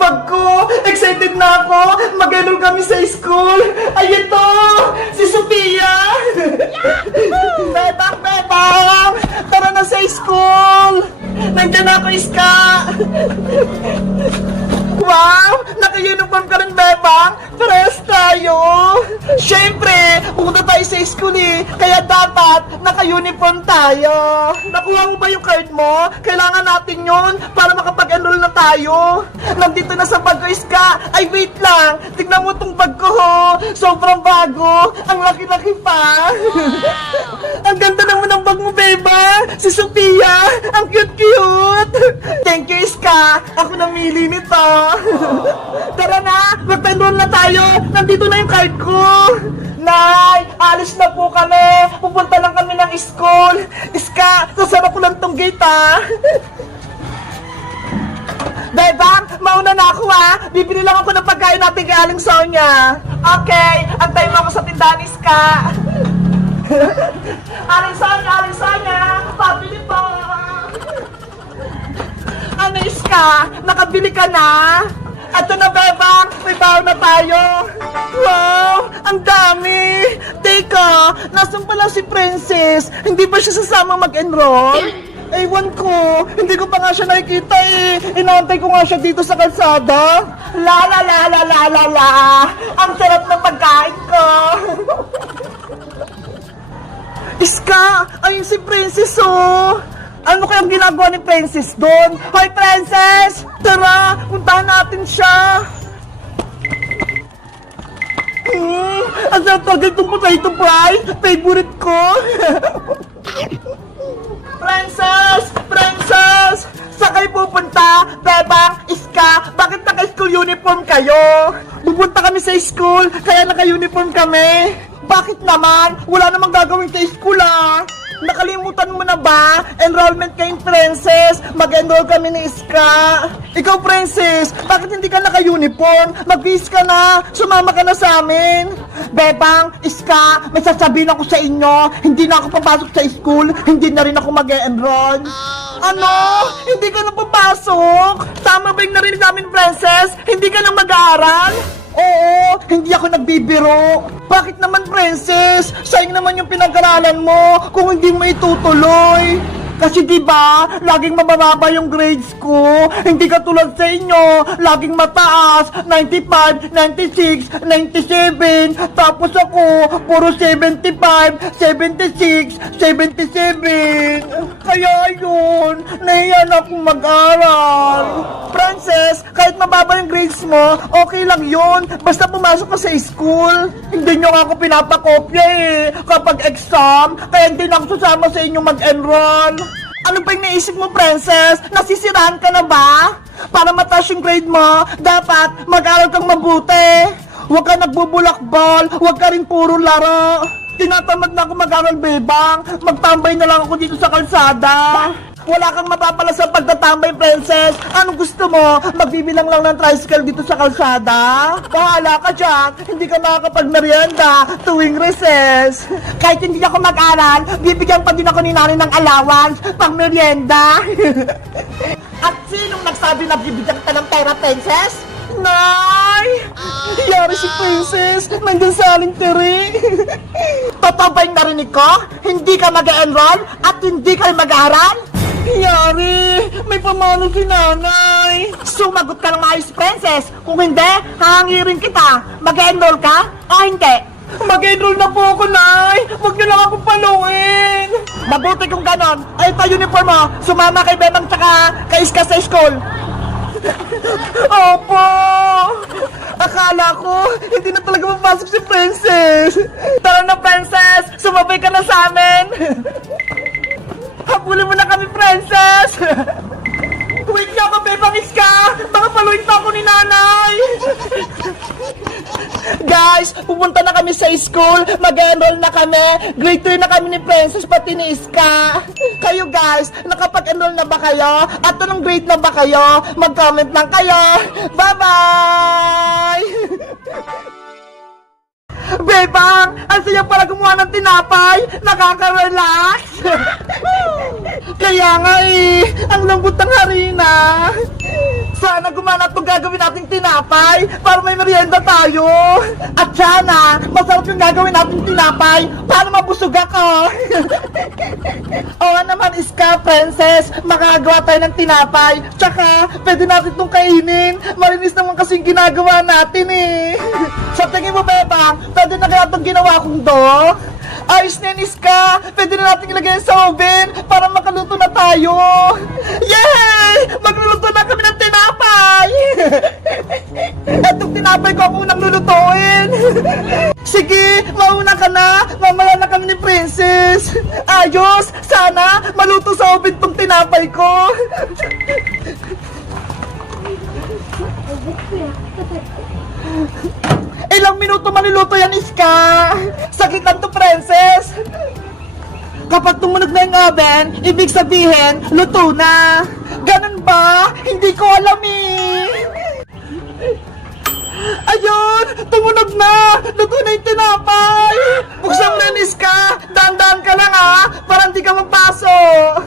bag ko! Excited na ako! Mag-enroll kami sa school! Ay, ito! Si Sophia! Bebang, bebang! Tara na sa school! Nandiyan na ako, Iska! Wow! Naka-uniform ka rin, Bebang! Parehas tayo! Siyempre, pupunta tayo sa school eh! Kaya dapat naka-uniform tayo! Nakuha mo ba yung card mo? Kailangan natin yun para makapag-enroll na tayo! Nandito na sa bag ko, Iska! Ay, wait lang! Tignan mo tong bag ko, ho! Sobrang bago! Ang laki-laki pa! Ang ganda naman ng bag mo, Beba! Si Sophia! Ang cute-cute! Thank you, Iska! Ako namili nito! Tara na! Mag-enroll na tayo! Nandito na yung card ko! Nay! Alis na po kami! Pupunta lang kami ng school! Iska! Sasara ko lang tong gate, ha! Bebang! Mauna na ako, ha! Bibili lang ako ng pagkain natin kay Aling Sonia! Okay! Antay mo ako sa tindahan, Iska! Aling Sonia! Pabili po! Ano, Iska? Nakabili ka na? Ato na, Bebang! May baon na tayo! Wow! Ang dami! Teka! Nasaan pala si Princess? Hindi ba siya sasama mag-enroll? Ewan ko! Hindi ko pa nga siya nakikita eh! Inaantay ko nga siya dito sa kalsada! La la la la la la la! Ang sarap ng pagkain ko! Iska! Ayun si Princess, oh! Ano kayang ginagawa ni Princess doon? Hoy, Princess! Tara! Puntahan natin siya! Ang sarap talaga itong potato fry! Favorite ko! Princess! Princess! Saan kayo pupunta? Bebang, Iska, bakit naka-school uniform kayo? Pupunta kami sa school, kaya naka-uniform kami. Bakit naman? Wala namang gagawin sa school, ah! Nakalimutan mo na ba? Enrollment kayong Princess! Mag-enroll kami ni Iska! Ikaw, Princess! Bakit hindi ka naka-uniform? Mag-bis ka na! Sumama ka na sa amin! Bebang, Iska! May sasabihin ako sa inyo! Hindi na ako papasok sa school! Hindi na rin ako mag-enroll! Ano? Hindi ka na papasok? Tama ba yung narinig namin, Princess? Hindi ka na mag-aaral? Oo, hindi ako nagbibiro. Bakit naman, Princess? Sayang naman yung pinag-aralan mo kung hindi mo itutuloy. Kasi diba, laging mababa yung grades ko. Hindi katulad sa inyo, laging mataas, 95, 96, 97. Tapos ako, puro 75, 76, 77. Kaya yun, nahiya na akong mag-aral. Princess, kahit mababa yung grades mo, okay lang yun. Basta pumasok ka sa school. Hindi nyo ako pinapakopya eh, kapag exam. Kaya hindi na ako sasama sa inyo mag-enroll. Ano ba yung naisip mo, Princess? Nasisiraan ka na ba? Para mataas yung grade mo, dapat mag-aral kang mabuti. Huwag ka nagbubulakbol, huwag ka rin puro laro. Tinatamad na ako mag-aral, Bebang. Magtambay na lang ako dito sa kalsada. Wala kang mapapala sa pagtatambay, Princess. Anong gusto mo? Magbibilang lang ng tricycle dito sa kalsada? Bahala ka dyan. Hindi ka makakapag-merienda tuwing recess. Kahit hindi ako mag-aral, bibigyan pa din ako ni nanay ng allowance pang merienda. At sinong nagsabi na bibigyan ka ng pera, Princess? Nay! Yari si Princess! Nandiyan sa aling tiri! Totoo ba yung narinig ko? Hindi ka mag-enroll at hindi ka mag-aaral? Yari! May pamano si nanay! Sumagot ka ng maayos, Princess! Kung hindi, hahangirin kita! Mag-enroll ka o hindi? Mag-enroll na po ako, Nay! Huwag niyo lang ako paluin! Mabuti kung ganon! Ay, ito uniform mo! Sumama kay Bebang tsaka kay Iska sa school! Opo! Akala ko, hindi na talaga mapasok si Princess! Tara na, Princess! Sumabay ka na sa amin! Habulin mo na kami, Princess! Wait nga ka, Bebang Iska! Baka paluin pa ako ni nanay! Guys, pupunta na kami sa school. Mag-enroll na kami. Grade 3 na kami ni Princess, pati ni Iska. Kayo guys, nakapag-enroll na ba kayo? At anong grade na ba kayo? Mag-comment lang kayo. Bye-bye! Bebang, ang saya pala gumawa ng tinapay. Nakaka-relax. Kaya nga eh, ang lambot ng harina. Sana gumana to gagawin nating tinapay para may merienda tayo. At sana, masarap yung gagawin nating tinapay para mabusog ako. Oo naman, Iska, Princess, makagawa tayo ng tinapay. Tsaka, pwede natin itong kainin. Malinis naman kasi yung ginagawa natin eh. Sa tingin mo, Bebang, pwede na kaya itong ginawa kong do? Ayos na yun, Iska! Pwede na natin ilagay sa oven para makaluto na tayo! Yay! Magluluto na kami ng tinapay! Etong tinapay ko ang unang lulutuin! Sige, mauna ka na! Mamaya na kami ni Princess! Ayos! Sana maluto sa oven tong tinapay ko! Ilang minuto maniluto yan, Iska! Sakitan to, Princess! Kapag tumunog na yung oven, ibig sabihin, luto na! Ganun ba? Hindi ko alam eh! Ayun! Tumunog na! Luto na yung tinapay! Buksan mo na, Iska! Dahan-dahan ka lang ha! Para hindi ka mapasok!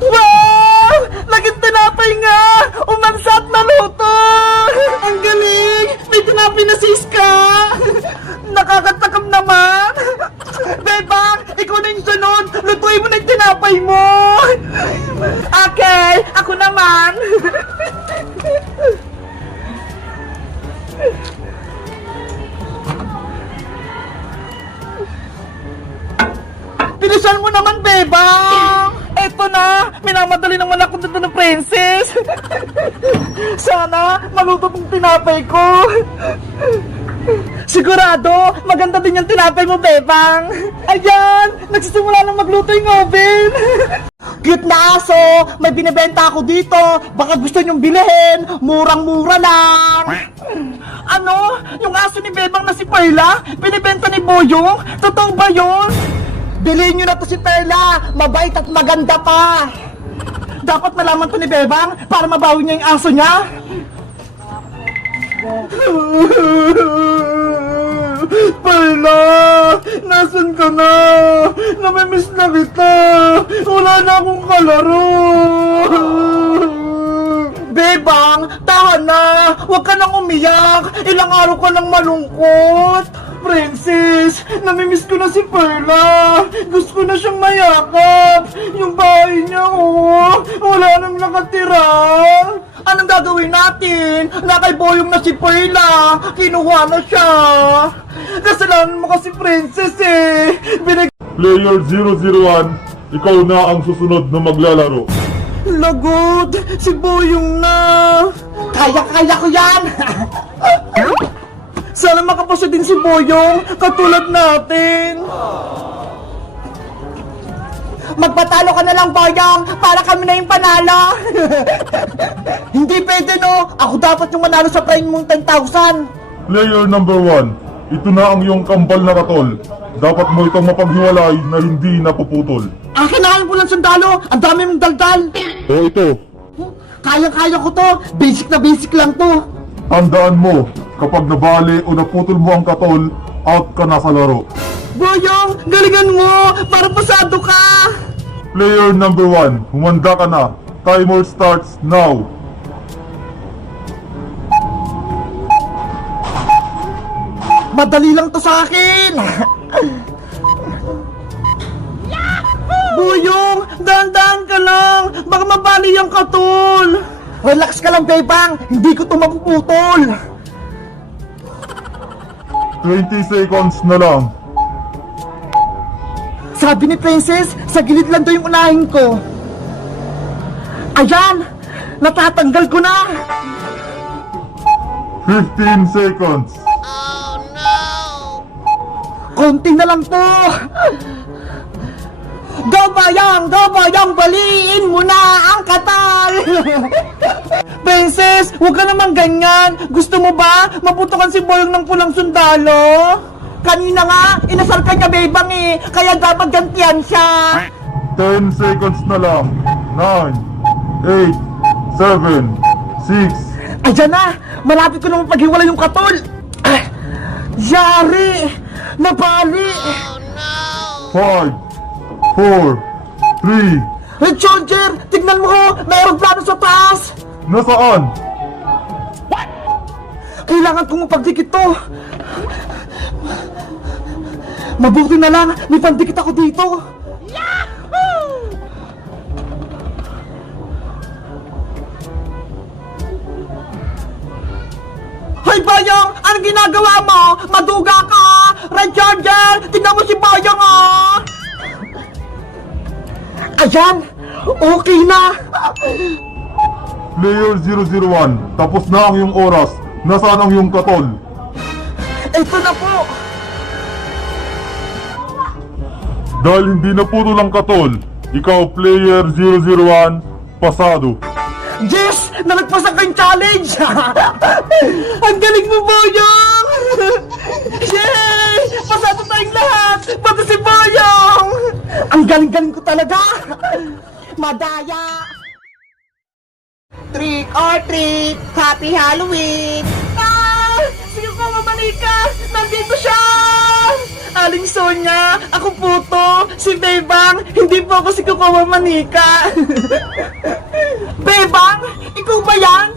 Wow! Naging tinapay nga! Umansa at naluto! Ang galing! May tinapay na si Iska! Nakakatakam naman! Bebang! Ikaw na yung sunod! Lutuin mo na yung tinapay mo! Okay! Ako naman! Bilisan mo naman, Bebang! Eto na! Minamadali naman ako dito ng Princess! Sana maluto tong tinapay ko! Sigurado, maganda din yung tinapay mo, Bebang! Ayan! Nagsisimula lang magluto yung oven! Cute na aso! May binibenta ako dito! Baka gusto nyong bilhin! Murang-mura lang! Ano? Yung aso ni Bebang na si Perla? Binibenta ni Boyong? Totoo ba yun? Bilhin nyo na to si Perla! Mabait at maganda pa! Dapat malaman to ni Bebang para mabawi niya yung aso niya! Perla! Nasaan ka na? Namimiss na kita! Wala na akong kalaro! Bebang! Tahan na! Huwag ka nang umiyak! Ilang araw ka nang malungkot! Princess! Namimiss ko na si Perla! Gusto ko na siyang mayakap! Yung bahay niya, oh! Wala nang nakatira! Anong gagawin natin? Nakay Boyong na si Perla! Kinuha na siya! Kasalanan mo kasi, Princess eh! Player 001, ikaw na ang susunod na maglalaro. Lagot! Si Boyong na! Kaya ko yan! Sana makapasya din si Boyong, katulad natin! Magpatalo ka na lang, Boyong, para kami na yung panalo! Hindi pwede, no? Ako dapat yung manalo sa prize mong 10,000! Player number 1, ito na ang iyong kambal na katol. Dapat mo itong mapaghiwalay na hindi napuputol. Akin na po lang sundalo! Ang dami mong daldal! O ito, Kaya ko to! Basic na basic lang to! tandaan mo, kapag nabali o naputol mo ang katol, out ka na sa laro. Boyong, galingan mo! Para pasado ka! Player number 1, humanda ka na. Timer starts now. Madali lang to sa akin! Boyong, dahan-dahan ka lang! Baka mabali ang katol! Relax ka lang, Bebang! Hindi ko to mapuputol! 20 seconds na lang. Sabi ni Princess, sa gilid lang to yung unahin ko. Ayan! Natatanggal ko na! 15 seconds. Konti na lang to! Gabayang! Baliin mo na ang katal! Princess, huwag ka naman ganyan! Gusto mo ba maputukan si Boyong ng pulang sundalo? Kanina nga, inasal ka niya, Bebang eh! Kaya dapat gantihan siya! 10 seconds na lang. 9, 8, 7, 6. Ayan na! Malapit ko na mapaghiwalay yung katol! Ah, yari! Nabali! 5, 4, 3, Red Soldier! Tignan mo ho! Mayroong plano sa taas! 2, Nasaan? Kailangan kong mapagdikit to. Mabuti na lang, may pandikit ako dito. Hoy Boyong! Anong ginagawa mo? Maduga ka! Red Charger! Tignan mo si Boyong oh! Ayan! Okay na! Player 001, tapos na ang iyong oras. Nasaan ang iyong katol? Ito na po! Dahil hindi na puro lang katol, ikaw player 001, pasado. Yes! Nalagpasan ko yung challenge! Ang galing mo, Boyong! Yay! Pasado tayong lahat! Pati si Boyong! Ang galing-galing ko talaga! Madaya! Trick or treat! Happy Halloween! Ah! Sige ko, Mamanika! Nandito siya! Aling Sonya! Ako po to! Si Bebang! Hindi po ako si Kuko Mamanika! Bebang! Ikaw ba yan?